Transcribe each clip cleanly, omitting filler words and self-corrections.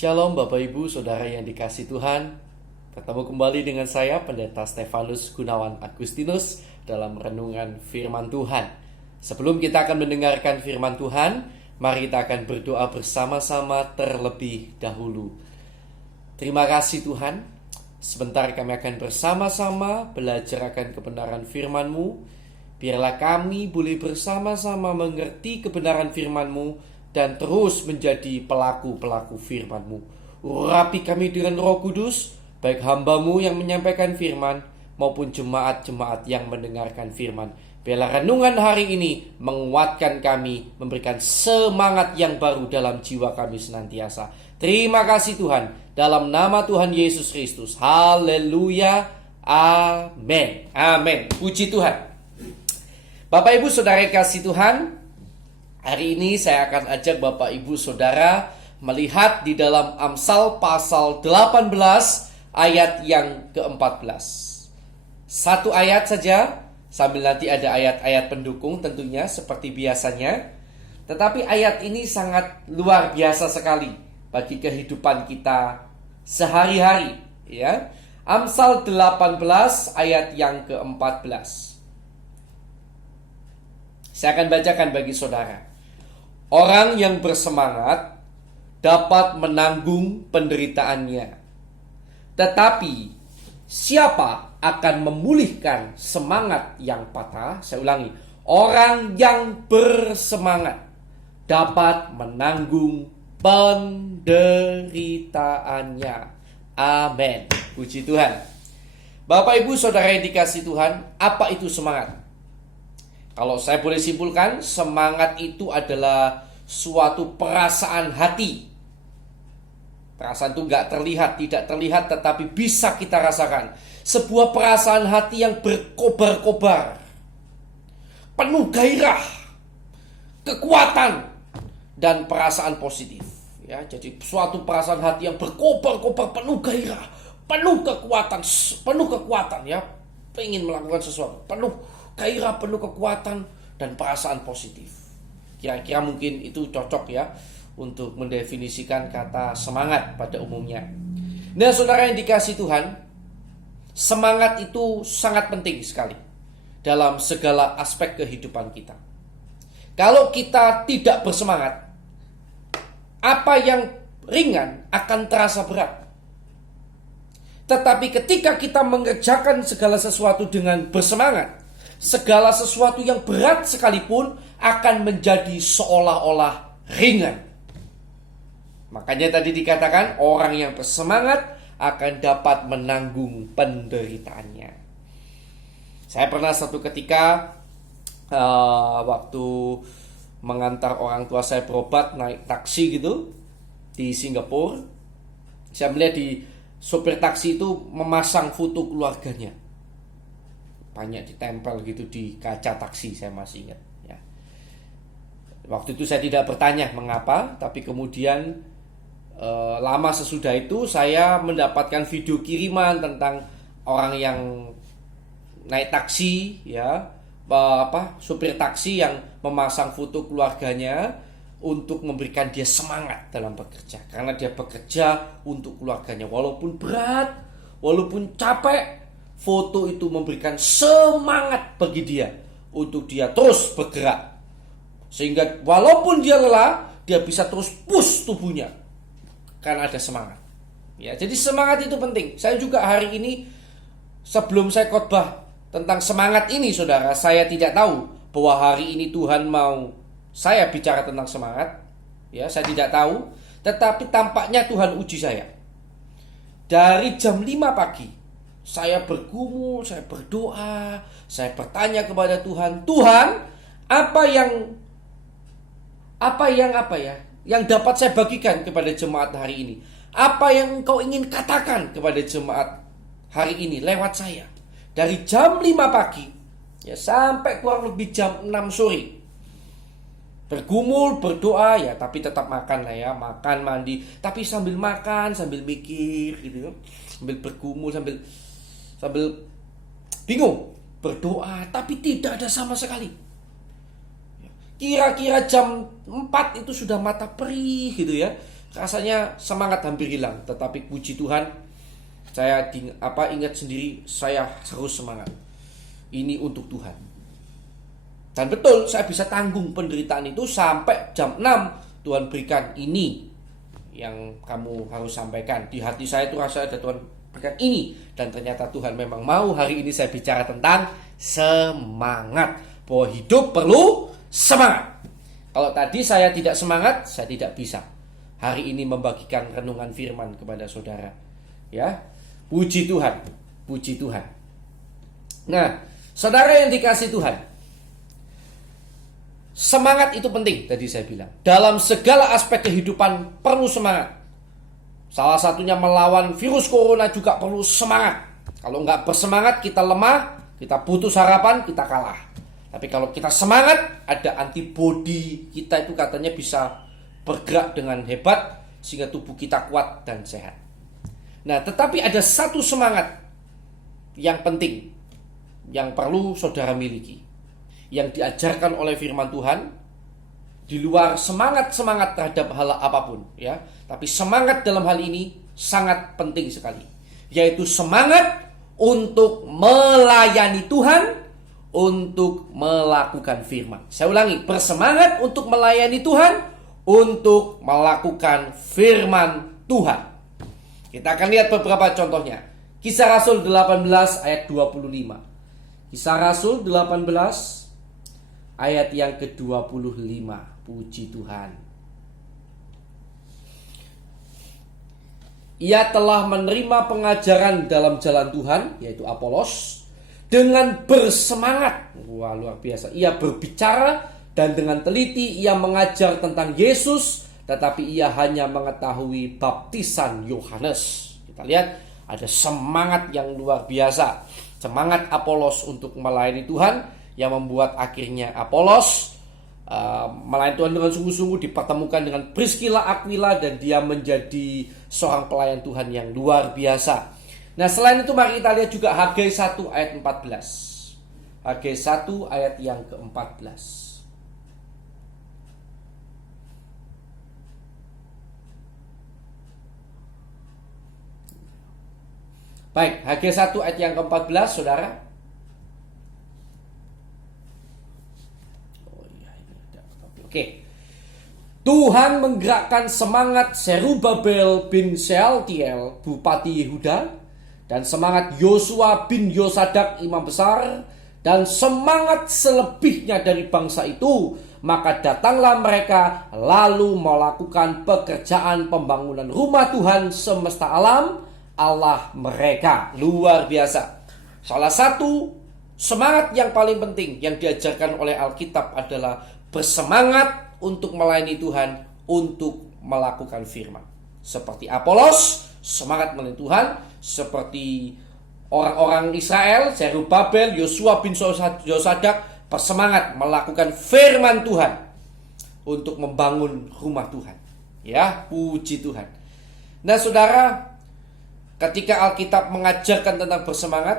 Shalom Bapak Ibu Saudara yang dikasih Tuhan. Bertemu kembali dengan saya Pendeta Stefanus Gunawan Agustinus dalam renungan firman Tuhan. Sebelum kita akan mendengarkan firman Tuhan, mari kita akan berdoa bersama-sama terlebih dahulu. Terima kasih Tuhan. Sebentar kami akan bersama-sama belajar akan kebenaran firman-Mu. Biarlah kami boleh bersama-sama mengerti kebenaran firman-Mu dan terus menjadi pelaku-pelaku firman-Mu. Urapi kami dengan Roh Kudus, baik hamba-Mu yang menyampaikan firman maupun jemaat-jemaat yang mendengarkan firman. Biarlah renungan hari ini menguatkan kami, memberikan semangat yang baru dalam jiwa kami senantiasa. Terima kasih Tuhan, dalam nama Tuhan Yesus Kristus. Haleluya. Amin. Amin. Puji Tuhan. Bapak Ibu Saudara kasih Tuhan, hari ini saya akan ajak Bapak Ibu Saudara melihat di dalam Amsal pasal 18 ayat yang ke-14. Satu ayat saja, sambil nanti ada ayat-ayat pendukung tentunya seperti biasanya. Tetapi ayat ini sangat luar biasa sekali bagi kehidupan kita sehari-hari, ya. Amsal 18 ayat yang ke-14. Saya akan bacakan bagi saudara. Orang yang bersemangat dapat menanggung penderitaannya. Tetapi siapa akan memulihkan semangat yang patah? Saya ulangi. Orang yang bersemangat dapat menanggung penderitaannya. Amin. Puji Tuhan. Bapak Ibu Saudara yang dikasih Tuhan, apa itu semangat? Kalau saya boleh simpulkan, semangat itu adalah suatu perasaan hati. Perasaan itu nggak terlihat, tidak terlihat, tetapi bisa kita rasakan. Sebuah perasaan hati yang berkobar-kobar, penuh gairah, kekuatan, dan perasaan positif. Ya, jadi suatu perasaan hati yang berkobar-kobar, penuh gairah, penuh kekuatan, ya, pengen melakukan sesuatu, penuh gairah, penuh kekuatan, dan perasaan positif. Kira-kira mungkin itu cocok ya untuk mendefinisikan kata semangat pada umumnya. Nah saudara yang dikasih Tuhan, semangat itu sangat penting sekali dalam segala aspek kehidupan kita. Kalau kita tidak bersemangat, apa yang ringan akan terasa berat. Tetapi ketika kita mengerjakan segala sesuatu dengan bersemangat, segala sesuatu yang berat sekalipun akan menjadi seolah-olah ringan. Makanya tadi dikatakan orang yang bersemangat akan dapat menanggung penderitaannya. Saya pernah satu ketika waktu mengantar orang tua saya berobat naik taksi gitu di Singapura, saya melihat di sopir taksi itu memasang foto keluarganya. Banyak ditempel gitu di kaca taksi, saya masih ingat ya. Waktu itu saya tidak bertanya mengapa, tapi kemudian lama sesudah itu saya mendapatkan video kiriman tentang orang yang naik taksi ya, supir taksi yang memasang foto keluarganya untuk memberikan dia semangat dalam bekerja, karena dia bekerja untuk keluarganya walaupun berat, walaupun capek. Foto itu memberikan semangat bagi dia untuk dia terus bergerak, sehingga walaupun dia lelah, dia bisa terus push tubuhnya karena ada semangat. Ya, jadi semangat itu penting. Saya juga hari ini sebelum saya khotbah tentang semangat ini, saudara, saya tidak tahu bahwa hari ini Tuhan mau saya bicara tentang semangat. Ya, saya tidak tahu, tetapi tampaknya Tuhan uji saya. Dari jam 5 pagi saya bergumul, saya berdoa, saya bertanya kepada Tuhan, Tuhan, apa yang dapat saya bagikan kepada jemaat hari ini? Apa yang Engkau ingin katakan kepada jemaat hari ini lewat saya? Dari jam 5 pagi ya sampai kurang lebih jam 6 sore. Bergumul, berdoa ya, tapi tetap makan lah ya, makan, mandi, tapi sambil makan, sambil mikir gitu, sambil bergumul, sambil bingung, berdoa, tapi tidak ada sama sekali. Kira-kira jam 4 itu sudah mata perih gitu ya. rasanya semangat hampir hilang. Tetapi puji Tuhan, saya ingat sendiri, saya harus semangat. Ini untuk Tuhan. Dan betul, saya bisa tanggung penderitaan itu sampai jam 6. Tuhan berikan ini yang kamu harus sampaikan. Di hati saya itu rasa ada Tuhan berikan ini. Dan ternyata Tuhan memang mau hari ini saya bicara tentang semangat. Bahwa hidup perlu semangat. Kalau tadi saya tidak semangat, saya tidak bisa hari ini membagikan renungan firman kepada saudara. Ya, puji Tuhan, puji Tuhan. Nah, saudara yang dikasihi Tuhan, semangat itu penting, tadi saya bilang. Dalam segala aspek kehidupan perlu semangat. Salah satunya melawan virus corona juga perlu semangat. Kalau nggak bersemangat kita lemah, kita putus harapan, kita kalah. Tapi kalau kita semangat, ada antibodi kita itu katanya bisa bergerak dengan hebat sehingga tubuh kita kuat dan sehat. Nah, tetapi ada satu semangat yang penting yang perlu saudara miliki, yang diajarkan oleh firman Tuhan di luar semangat-semangat terhadap hal apapun, ya. Tapi semangat dalam hal ini sangat penting sekali, yaitu semangat untuk melayani Tuhan, untuk melakukan firman. Saya ulangi, bersemangat untuk melayani Tuhan, untuk melakukan firman Tuhan. Kita akan lihat beberapa contohnya. Kisah Rasul 18 ayat 25. Kisah Rasul 18 ayat yang ke-25. Puji Tuhan. Ia telah menerima pengajaran dalam jalan Tuhan, yaitu Apolos, dengan bersemangat. Wah, luar biasa. Ia berbicara dan dengan teliti ia mengajar tentang Yesus, tetapi ia hanya mengetahui baptisan Yohanes. Kita lihat ada semangat yang luar biasa. Semangat Apolos untuk melayani Tuhan yang membuat akhirnya Apolos melayani Tuhan dengan sungguh-sungguh, dipertemukan dengan Priscilla Aquila, dan dia menjadi seorang pelayan Tuhan yang luar biasa. Nah, selain itu mari kita lihat juga Hagai 1 ayat 14. Hagai 1 ayat yang ke-14. Baik, Hagai 1 ayat yang ke-14, saudara. Oke. Tuhan menggerakkan semangat Zerubabel bin Shealtiel, Bupati Yehuda, dan semangat Yosua bin Yosadak, imam besar, dan semangat selebihnya dari bangsa itu. Maka datanglah mereka lalu melakukan pekerjaan pembangunan rumah Tuhan semesta alam, Allah mereka. Luar biasa. Salah satu semangat yang paling penting yang diajarkan oleh Alkitab adalah bersemangat untuk melayani Tuhan, untuk melakukan firman. Seperti Apolos, semangat melayani Tuhan. Seperti orang-orang Israel, Zerubabel, Yosua bin Yosadak, bersemangat melakukan firman Tuhan untuk membangun rumah Tuhan. Ya, puji Tuhan. Nah, saudara, ketika Alkitab mengajarkan tentang bersemangat,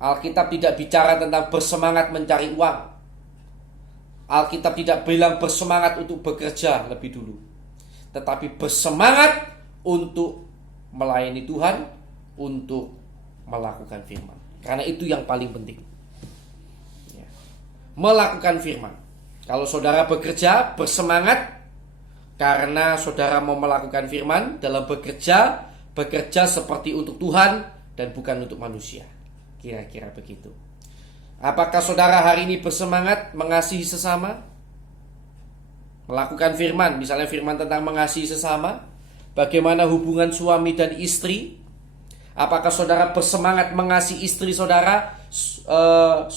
Alkitab tidak bicara tentang bersemangat mencari uang. Alkitab tidak bilang bersemangat untuk bekerja lebih dulu, tetapi bersemangat untuk melayani Tuhan, untuk melakukan firman. Karena itu yang paling penting, ya. Melakukan firman. Kalau saudara bekerja, bersemangat karena saudara mau melakukan firman. Dalam bekerja seperti untuk Tuhan dan bukan untuk manusia. Kira-kira begitu. Apakah saudara hari ini bersemangat mengasihi sesama? Melakukan firman, misalnya firman tentang mengasihi sesama. Bagaimana hubungan suami dan istri? Apakah saudara bersemangat mengasihi istri saudara?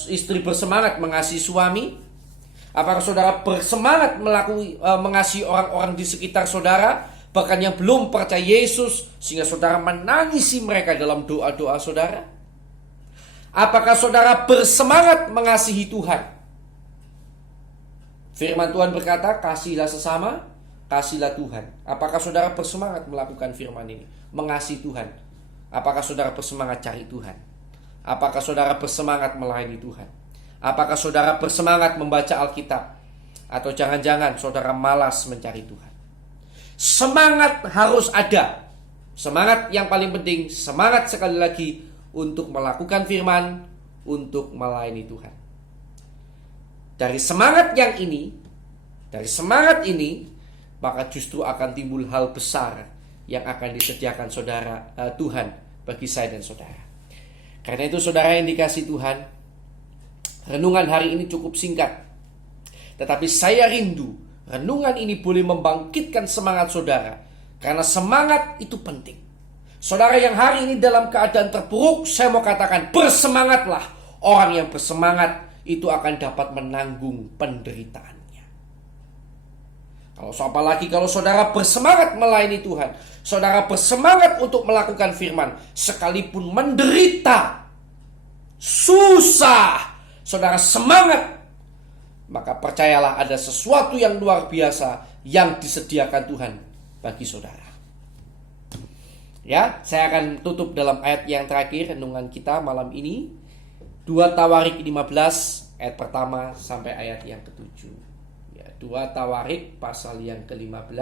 Istri bersemangat mengasihi suami? Apakah saudara bersemangat mengasihi orang-orang di sekitar saudara, bahkan yang belum percaya Yesus, sehingga saudara menangisi mereka dalam doa-doa saudara? Apakah saudara bersemangat mengasihi Tuhan? Firman Tuhan berkata, kasihilah sesama, kasihilah Tuhan. Apakah saudara bersemangat melakukan firman ini? Mengasihi Tuhan. Apakah saudara bersemangat cari Tuhan? Apakah saudara bersemangat melayani Tuhan? Apakah saudara bersemangat membaca Alkitab? Atau jangan-jangan saudara malas mencari Tuhan? Semangat harus ada. Semangat yang paling penting, semangat sekali lagi untuk melakukan firman, untuk melayani Tuhan. Dari semangat ini, maka justru akan timbul hal besar yang akan disediakan Tuhan bagi saya dan saudara. Karena itu saudara yang dikasihi Tuhan, renungan hari ini cukup singkat. Tetapi saya rindu renungan ini boleh membangkitkan semangat saudara. Karena semangat itu penting. Saudara yang hari ini dalam keadaan terpuruk, saya mau katakan bersemangatlah. Orang yang bersemangat itu akan dapat menanggung penderitaannya. Apalagi kalau saudara bersemangat melayani Tuhan, saudara bersemangat untuk melakukan firman, sekalipun menderita, susah, saudara semangat, maka percayalah ada sesuatu yang luar biasa yang disediakan Tuhan bagi saudara. Ya, saya akan tutup dalam ayat yang terakhir renungan kita malam ini. 2 Tawarik 15 ayat pertama sampai ayat yang ke-7. Ya, 2 Tawarik pasal yang ke-15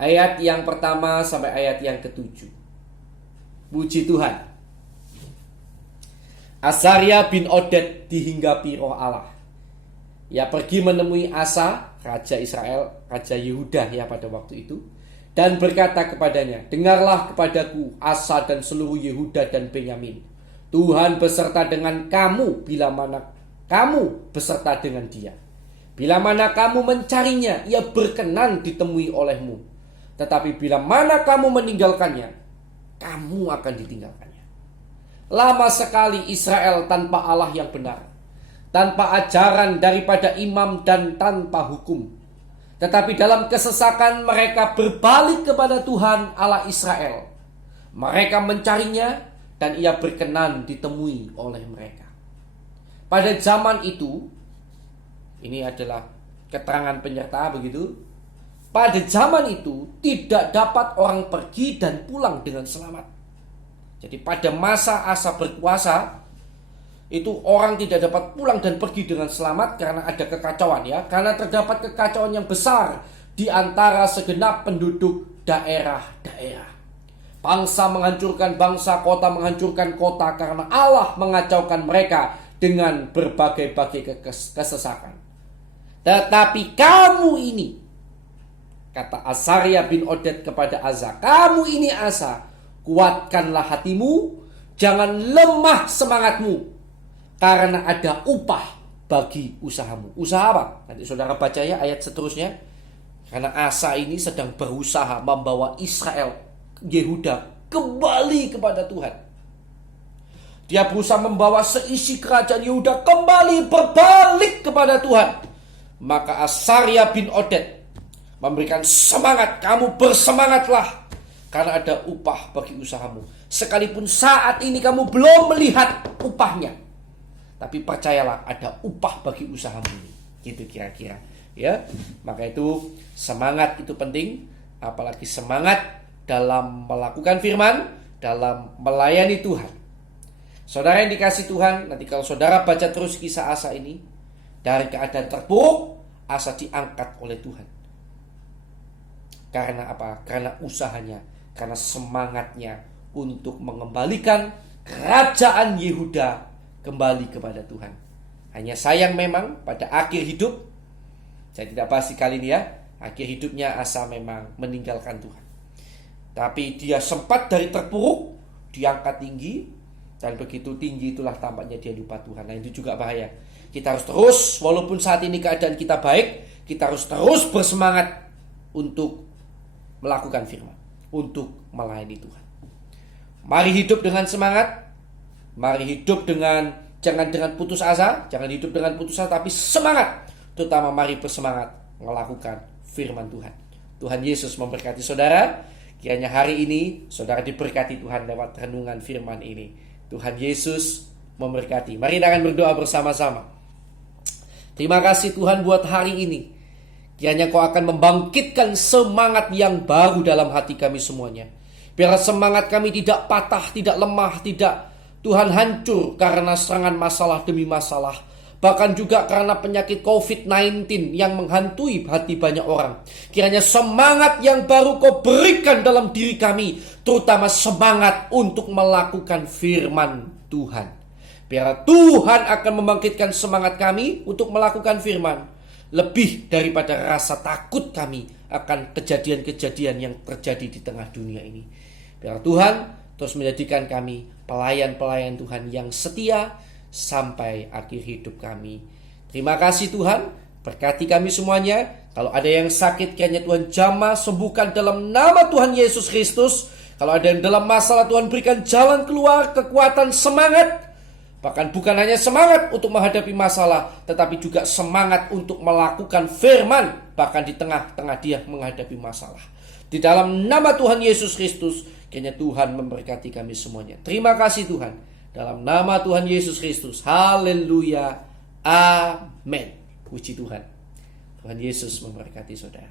ayat yang pertama sampai ayat yang ke-7. Puji Tuhan. Azaria bin Oded dihinggapi roh Allah. Ia pergi menemui Asa, raja Israel, raja Yehuda ya pada waktu itu, dan berkata kepadanya, dengarlah kepadaku Asa dan seluruh Yehuda dan Benyamin. Tuhan beserta dengan kamu bila mana kamu beserta dengan dia. Bila mana kamu mencarinya, ia berkenan ditemui olehmu. Tetapi bila mana kamu meninggalkannya, kamu akan ditinggalkannya. Lama sekali Israel tanpa Allah yang benar, tanpa ajaran daripada imam dan tanpa hukum. Tetapi dalam kesesakan mereka berbalik kepada Tuhan Allah Israel. Mereka mencarinya dan ia berkenan ditemui oleh mereka. Pada zaman itu, ini adalah keterangan penyerta begitu. Pada zaman itu tidak dapat orang pergi dan pulang dengan selamat. Jadi pada masa Asa berkuasa, itu orang tidak dapat pulang dan pergi dengan selamat karena ada kekacauan ya. Karena terdapat kekacauan yang besar di antara segenap penduduk daerah-daerah. Bangsa menghancurkan bangsa, kota menghancurkan kota karena Allah mengacaukan mereka dengan berbagai-bagai kesesakan. Tetapi kamu ini, kata Azaria bin Oded kepada Asa, kamu ini Asa, kuatkanlah hatimu, jangan lemah semangatmu. Karena ada upah bagi usahamu. Usaha apa? Nanti saudara baca ya ayat seterusnya. Karena Asa ini sedang berusaha membawa Israel, Yehuda kembali kepada Tuhan. Dia berusaha membawa seisi kerajaan Yehuda kembali berbalik kepada Tuhan. Maka Azaria bin Oded memberikan semangat. Kamu bersemangatlah, karena ada upah bagi usahamu. Sekalipun saat ini kamu belum melihat upahnya, tapi percayalah ada upah bagi usahamu ini. Gitu kira-kira ya. Maka itu semangat itu penting. Apalagi semangat dalam melakukan firman, dalam melayani Tuhan. Saudara yang dikasih Tuhan, nanti kalau saudara baca terus kisah Asa ini, dari keadaan terpuruk, Asa diangkat oleh Tuhan. Karena apa? Karena usahanya, karena semangatnya untuk mengembalikan kerajaan Yehuda kembali kepada Tuhan. Hanya sayang memang pada akhir hidup, saya tidak pasti kali ini ya, akhir hidupnya Asa memang meninggalkan Tuhan. Tapi dia sempat dari terpuruk diangkat tinggi, dan begitu tinggi itulah tampaknya dia lupa Tuhan. Nah itu juga bahaya. Kita harus terus, walaupun saat ini keadaan kita baik, kita harus terus bersemangat untuk melakukan firman, untuk melayani Tuhan. Mari hidup dengan semangat. Mari hidup jangan dengan putus asa, jangan hidup dengan putus asa, tapi semangat. Terutama mari bersemangat melakukan firman Tuhan. Tuhan Yesus memberkati saudara. Kiranya hari ini saudara diberkati Tuhan lewat renungan firman ini. Tuhan Yesus memberkati. Mari kita akan berdoa bersama-sama. Terima kasih Tuhan buat hari ini. Kiranya Kau akan membangkitkan semangat yang baru dalam hati kami semuanya. Biar semangat kami tidak patah, tidak lemah, tidak Tuhan hancur karena serangan masalah demi masalah. bahkan juga karena penyakit COVID-19 yang menghantui hati banyak orang. Kiranya semangat yang baru Kau berikan dalam diri kami, terutama semangat untuk melakukan firman Tuhan. Biar Tuhan akan membangkitkan semangat kami untuk melakukan firman, lebih daripada rasa takut kami akan kejadian-kejadian yang terjadi di tengah dunia ini. Biar Tuhan terus menjadikan kami pelayan-pelayan Tuhan yang setia sampai akhir hidup kami. Terima kasih Tuhan, berkati kami semuanya. Kalau ada yang sakit, kiranya Tuhan jamah sembuhkan dalam nama Tuhan Yesus Kristus. Kalau ada yang dalam masalah, Tuhan berikan jalan keluar, kekuatan, semangat. Bahkan bukan hanya semangat untuk menghadapi masalah, tetapi juga semangat untuk melakukan firman, bahkan di tengah-tengah dia menghadapi masalah. Di dalam nama Tuhan Yesus Kristus, kiranya Tuhan memberkati kami semuanya. Terima kasih Tuhan. Dalam nama Tuhan Yesus Kristus. Haleluya. Amin. Puji Tuhan. Tuhan Yesus memberkati saudara.